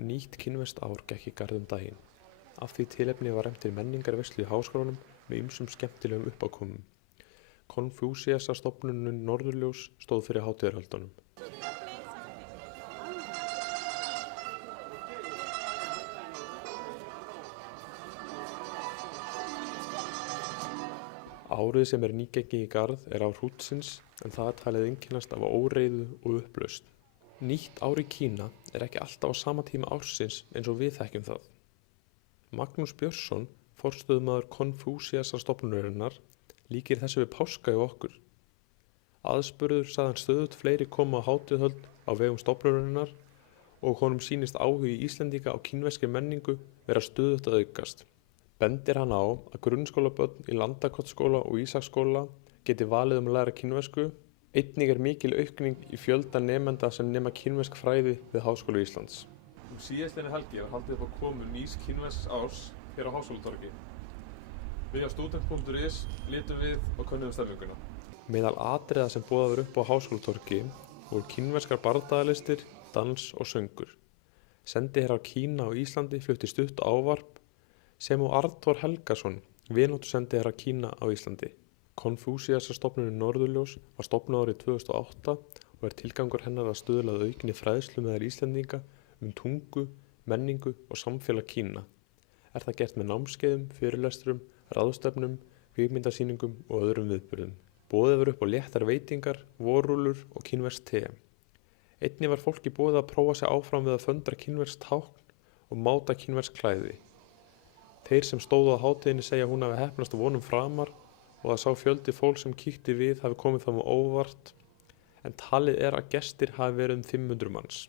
Nýtt kínverskt ár gekk í garð daginn. Af því tilefni var efnt til menningarveislu í Háskólanum með ýmsum skemmtilegum uppákomum. Konfúsíusarstofnunin Norðurljós stóð fyrir hátíðarhöldunum. Árið sem nýgengið í garð ár hrútsins en það talið einkennast af óreiðu og upplausn. Nýtt ár í Kína ekki alltaf á sama tíma ársins eins og við þekkjum það. Magnús Björnsson, forstöðumaður Konfúsíusarstofnunarinnar, líkir þessu við páska hjá okkur. Aðspurður sagði hann stöðugt fleiri koma á hátíðarhöld á vegum stofnunarinnar og honum sýnist áhugi Íslendinga á kínverskri menningu vera stöðugt að aukast. Bendir hann á að grunnskólabörn í Landakotsskóla og Ísaksskóla geti valið að læra kínversku. Einnig mikil aukning í fjölda nemenda sem nema kínversk fræði við Háskóla Íslands. Síðastliðnu helgi var haldið upp á komu nýs kínversks árs hér á Háskólatorgi. Við á student.is litum við og könnuðum stemminguna. Meðal atriða sem boðaður upp á Háskólatorgi voru kínverskar bardagalistir, dans og söngur. Sendiherra Kína á Íslandi flutti stutt ávarp sem og Arnþór Helgason, vináttusendiherra Kína á Íslandi. Konfúsíusarstofnunin Norðurljós var stofnuð árið 2008 og tilgangur hennar að stuðla að aukinni fræðslu meðal Íslendinga tungu, menningu og samfélag Kína. Það gert með námskeiðum, fyrirlestrum, ráðstefnum, kvikmyndasýningum og öðrum viðburðum. Boðið var upp á léttar veitingar, vorrúllur og kínverskt te. Einnig var fólki boðið að prófa sig áfram við að föndra kínverskt tákn og máta kínversk klæði. Þeir sem stóðu á hátíðinni segja að hún hafi heppnast vonum framar og að sá fjöldi fólk sem kíkti við hafi komið það með óvart, en talið að gestir hafi verið 500 manns.